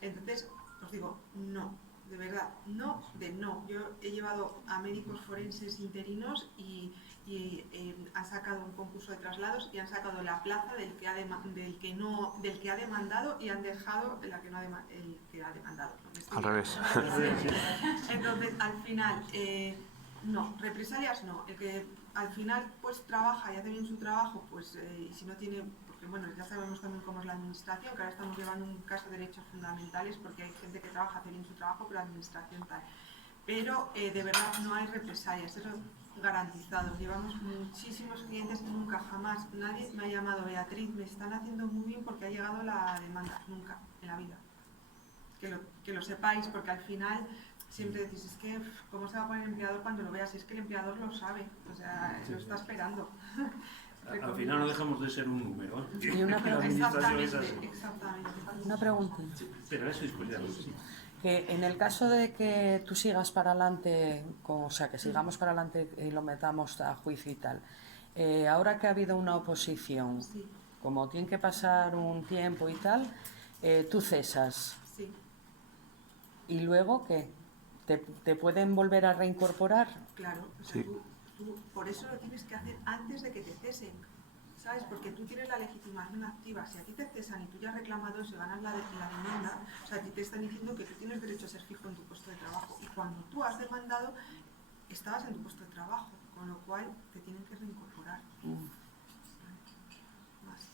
Entonces, os digo, no. De verdad, no de no. Yo he llevado a médicos forenses interinos y han sacado un concurso de traslados y han sacado la plaza del que ha demandado y han dejado el que ha demandado. ¿No? Al revés. Entonces, al final, no, represalias no. El que al final pues trabaja y hace bien su trabajo, pues y si no tiene, porque bueno, ya sabemos también cómo es la administración, que ahora estamos llevando un caso de derechos fundamentales porque hay gente que trabaja, hace bien su trabajo, pero la administración tal. Pero de verdad no hay represalias, eso garantizados. Llevamos muchísimos clientes y nunca, jamás, nadie me ha llamado Beatriz, me están haciendo muy bien porque ha llegado la demanda. Nunca en la vida. Que lo sepáis, porque al final siempre decís, es que ¿cómo se va a poner el empleador cuando lo veas? Es que el empleador lo sabe, o sea, lo está esperando. Al final no dejamos de ser un número, ¿eh? Y una pregunta. La administración es así. Exactamente. Una pregunta. Sí, pero eso después ya. Sí. Que en el caso de que tú sigas para adelante, o sea, que sigamos para adelante y lo metamos a juicio y tal, ahora que ha habido una oposición, Sí, como tiene que pasar un tiempo y tal, tú cesas. sí. ¿Y luego qué? ¿Te pueden volver a reincorporar? Claro, o sea, Sí. tú por eso lo tienes que hacer antes de que te cesen, ¿sabes? Porque tú tienes la legitimación activa. Si a ti te cesan y tú ya has reclamado eso y ganas la demanda, o sea, a ti te están diciendo que tú tienes derecho a ser fijo en tu puesto de trabajo. Y cuando tú has demandado, estabas en tu puesto de trabajo, con lo cual te tienen que reincorporar. Más.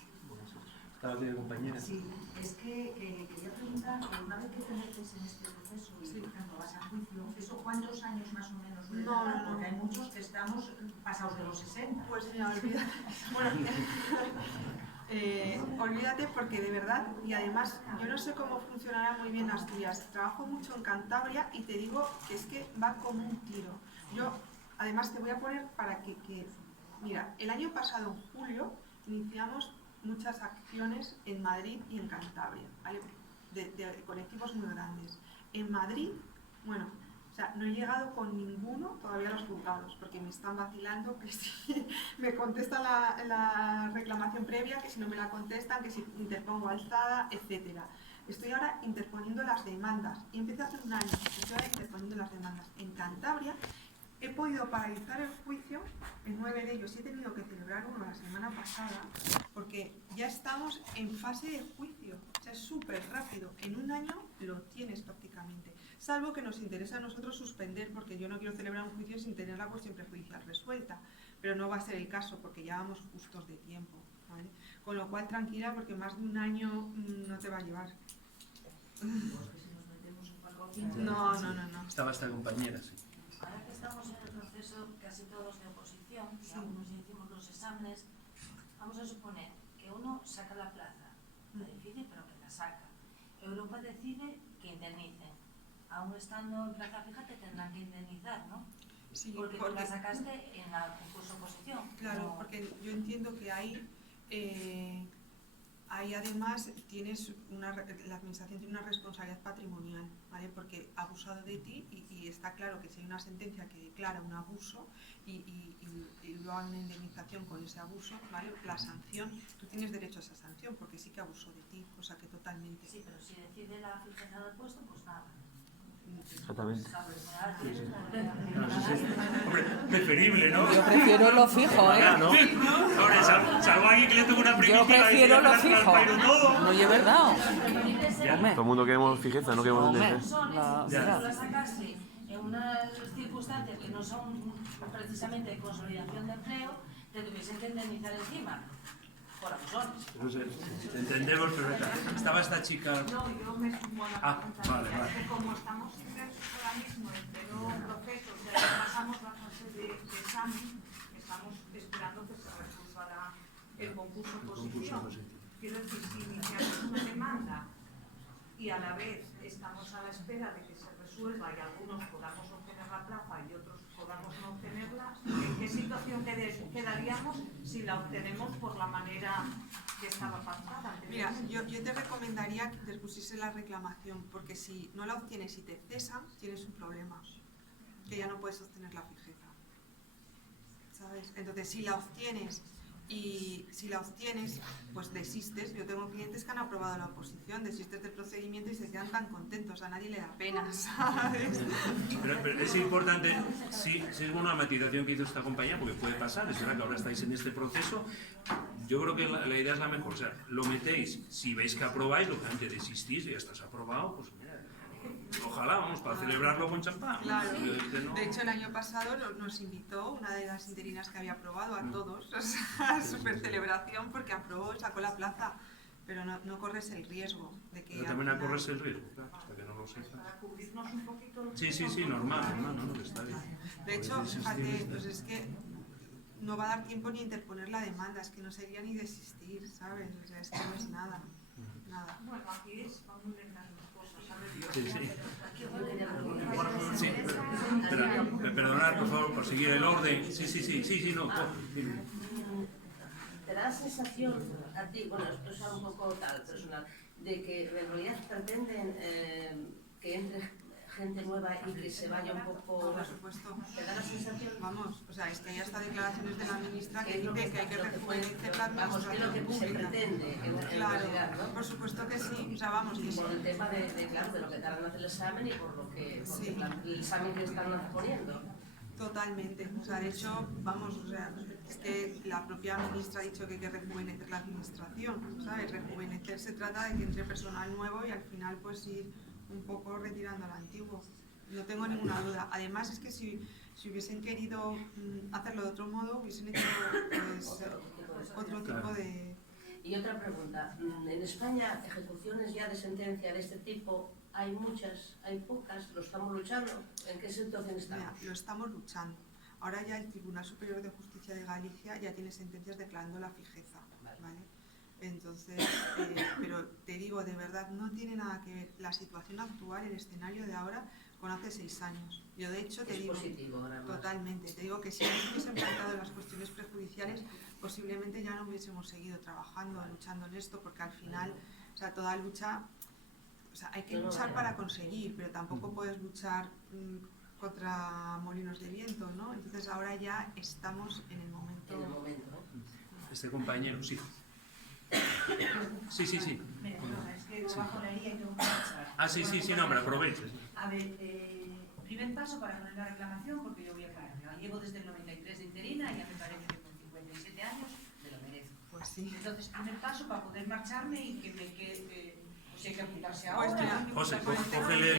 Estaba aquí de compañera. Sí, es que quería preguntar, una vez que te metes en este proceso y Sí. por ejemplo vas a juicio, ¿eso cuántos años más o menos suele No, tardar? no. Porque hay muchos que estamos pasados de los 60. Pues mira, olvídate. Bueno, olvídate porque de verdad, y además yo no sé cómo funcionará muy bien Asturias. Trabajo mucho en Cantabria y te digo que es que va como un tiro. Yo, además, te voy a poner para que mira, el año pasado, en julio, iniciamos muchas acciones en Madrid y en Cantabria, ¿vale? De colectivos muy grandes. En Madrid, bueno, o sea, no he llegado con ninguno todavía a los juzgados, porque me están vacilando que si me contestan la reclamación previa, que si no me la contestan, que si interpongo alzada, etcétera. Estoy ahora interponiendo las demandas, y empecé hace un año, estoy ahora interponiendo las demandas. En Cantabria he podido paralizar el juicio en 9 de ellos, y he tenido que celebrar uno la semana pasada, porque ya estamos en fase de juicio, o sea, es súper rápido, en un año lo tienes prácticamente. Salvo que nos interesa a nosotros suspender, porque yo no quiero celebrar un juicio sin tener la cuestión prejudicial resuelta, pero no va a ser el caso porque ya vamos justos de tiempo, ¿vale? Con lo cual tranquila, porque más de un año no te va a llevar. No. Estaba esta compañera, sí. Ahora que estamos en el proceso casi todos de oposición, y Sí. algunos ya hicimos los exámenes, vamos a suponer que uno saca la plaza, es difícil pero que la saca. Europa decide que indemnicen. Aún estando en plaza fija te tendrán que indemnizar, ¿no? Sí, Porque tú la sacaste en la concurso oposición. Claro, No. porque yo entiendo que ahí además tienes la administración tiene una responsabilidad patrimonial, ¿vale? Porque ha abusado de ti y está claro que si hay una sentencia que declara un abuso y luego hay una indemnización con ese abuso, ¿vale? La sanción, tú tienes derecho a esa sanción porque sí que abusó de ti, o sea que totalmente. Sí, pero si decide la fijeza del puesto, pues nada. Exactamente. Hombre, preferible, ¿no? Yo prefiero lo fijo, ¿eh? ¿No? Ahora, salvo alguien que le toque una Yo primitiva prefiero lo fijo. todo. No, es verdad. Hombre, Todo el mundo queremos fijeza, no queremos Hombre. indemnización. La- Si Ya. tú la sacaste en unas circunstancias que no son precisamente de consolidación de empleo, te tuviesen que indemnizar encima, por abusones. No sé, entendemos, pero estaba esta chica. No, yo me sumo a la Ah, responsabilidad, vale. que como estamos inmersos ahora mismo en pleno proceso, ya pasamos la fase de examen, estamos esperando que se resuelva el concurso oposición. Quiero decir, si iniciamos una demanda y a la vez estamos a la espera de que se resuelva y algunos podamos obtener la plaza y otros podamos no obtenerla, ¿en qué situación quedaríamos si la obtenemos por la manera que estaba pactada Mira, anteriormente? yo te recomendaría que te pusiese la reclamación, porque si no la obtienes y te cesan, tienes un problema, que ya no puedes obtener la fijeza, ¿sabes? Entonces, si la obtienes pues desistes. Yo tengo clientes que han aprobado la oposición, desistes del procedimiento y se quedan tan contentos, a nadie le da pena, ¿sabes? Pero es importante, sí, es una matización que hizo esta compañía, porque puede pasar, es verdad que ahora estáis en este proceso. Yo creo que la idea es la mejor, o sea, lo metéis, si veis que aprobáis, lógicamente desistís y ya estás aprobado, pues mira, ojalá, vamos, para celebrarlo con champán. Claro. ¿No? De hecho, el año pasado nos invitó una de las interinas que había aprobado a todos, o sea, súper celebración porque aprobó, sacó la plaza. pero no corres el riesgo de que... Pero al también final- corres el riesgo, claro, hasta que no lo sepas. Para cubrirnos un poquito. Sí, normal, no, está bien. De hecho, fíjate, pues es que no va a dar tiempo ni a interponer la demanda, es que no sería ni desistir, ¿sabes? O sea, es que no es nada, nada. Bueno, aquí es muy lentas las cosas, ¿sabes? Sí. Sí, Sí, perdonad, por favor, por seguir el orden. Sí, no. Dime. ¿Te da la sensación a ti, bueno, esto es algo un poco tal, personal, de que en realidad pretenden que entre gente nueva y que se vaya un poco... Por supuesto. ¿Te da la sensación? Vamos, o sea, es que hay hasta declaraciones de la ministra que Es lo dice que hay que lo rejuvenecer la vamos, que es lo que se administración pretende en Claro, realidad, ¿no? por supuesto que sí, o sea, vamos, Y que sí. por el tema claro, de lo que tardan en hacer el examen y por lo que Sí. el examen que están poniendo. Totalmente, o sea, de hecho, vamos, o sea, es que la propia ministra ha dicho que hay que rejuvenecer la administración, ¿sabes? Rejuvenecer se trata de que entre personal nuevo y al final pues ir un poco retirando al antiguo. No tengo ninguna duda. Además es que si hubiesen querido hacerlo de otro modo, hubiesen hecho pues, otro tipo de... Y otra pregunta, en España ejecuciones ya de sentencia de este tipo, ¿hay muchas, hay pocas? ¿Lo estamos luchando? ¿En qué situación Mira, estamos? lo estamos luchando. Ahora ya el Tribunal Superior de Justicia de Galicia ya tiene sentencias declarando la fijeza, ¿vale? Entonces, pero te digo, de verdad, no tiene nada que ver la situación actual, el escenario de ahora, con hace 6 años. Yo, de hecho, te Es digo... positivo ahora más. Totalmente. Te digo que si no se hubiesen planteado las cuestiones prejudiciales, posiblemente ya no hubiésemos seguido trabajando, luchando en esto, porque al final, o sea, toda lucha... O sea, hay que luchar para conseguir, pero tampoco puedes luchar contra molinos de viento, ¿no? Entonces ahora ya estamos en el momento... En el momento, ¿no? Este compañero, sí. Sí. Mira, perdona, es que trabajo en la línea y tengo que marchar. Sí, no, pero aproveches. A ver, primer paso para poner la reclamación, porque yo voy a parar. Llevo desde el 93 de interina y ya me parece que con 57 años me lo merezco. Pues sí. Entonces, primer paso para poder marcharme y que me quede, pues hay que apuntarse Pues ahora. mira, José, cógele